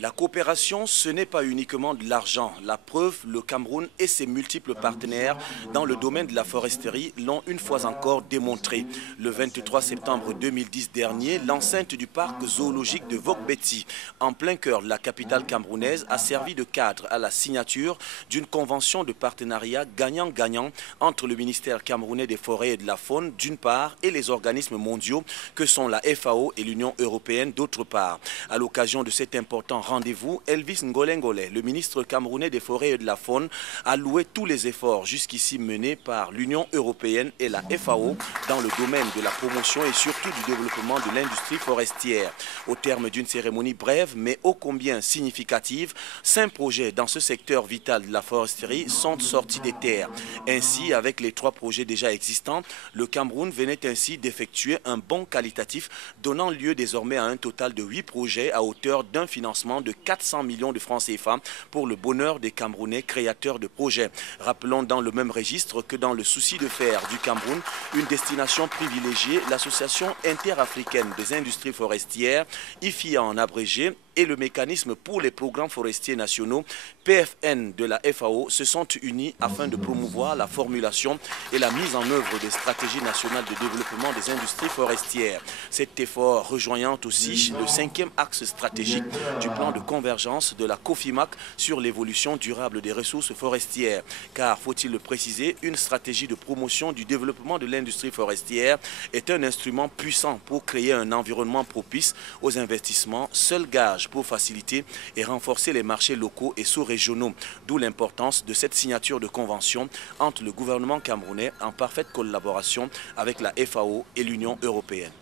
La coopération, ce n'est pas uniquement de l'argent. La preuve, le Cameroun et ses multiples partenaires dans le domaine de la foresterie l'ont une fois encore démontré. Le 23 septembre 2010 dernier, l'enceinte du parc zoologique de Vogbeti, en plein cœur de la capitale camerounaise, a servi de cadre à la signature d'une convention de partenariat gagnant-gagnant entre le ministère camerounais des forêts et de la faune d'une part et les organismes mondiaux que sont la FAO et l'Union européenne d'autre part. À l'occasion de cet important rendez-vous, Elvis Ngolengole, le ministre camerounais des forêts et de la faune, a loué tous les efforts jusqu'ici menés par l'Union européenne et la FAO dans le domaine de la promotion et surtout du développement de l'industrie forestière. Au terme d'une cérémonie brève mais ô combien significative, 5 projets dans ce secteur vital de la foresterie sont sortis des terres. Ainsi, avec les 3 projets déjà existants, le Cameroun venait ainsi d'effectuer un bond qualitatif donnant lieu désormais à un total de 8 projets à hauteur d'un financement de 400 millions de francs CFA pour le bonheur des Camerounais créateurs de projets. Rappelons dans le même registre que dans le souci de faire du Cameroun une destination privilégiée, l'Association interafricaine des industries forestières, IFIA en abrégé, et le mécanisme pour les programmes forestiers nationaux, PFN de la FAO, se sont unis afin de promouvoir la formulation et la mise en œuvre des stratégies nationales de développement des industries forestières. Cet effort rejoignant aussi le 5e axe stratégique du plan de convergence de la COFIMAC sur l'évolution durable des ressources forestières. Car, faut-il le préciser, une stratégie de promotion du développement de l'industrie forestière est un instrument puissant pour créer un environnement propice aux investissements, seul gage pour faciliter et renforcer les marchés locaux et sous-régionaux. D'où l'importance de cette signature de convention entre le gouvernement camerounais en parfaite collaboration avec la FAO et l'Union européenne.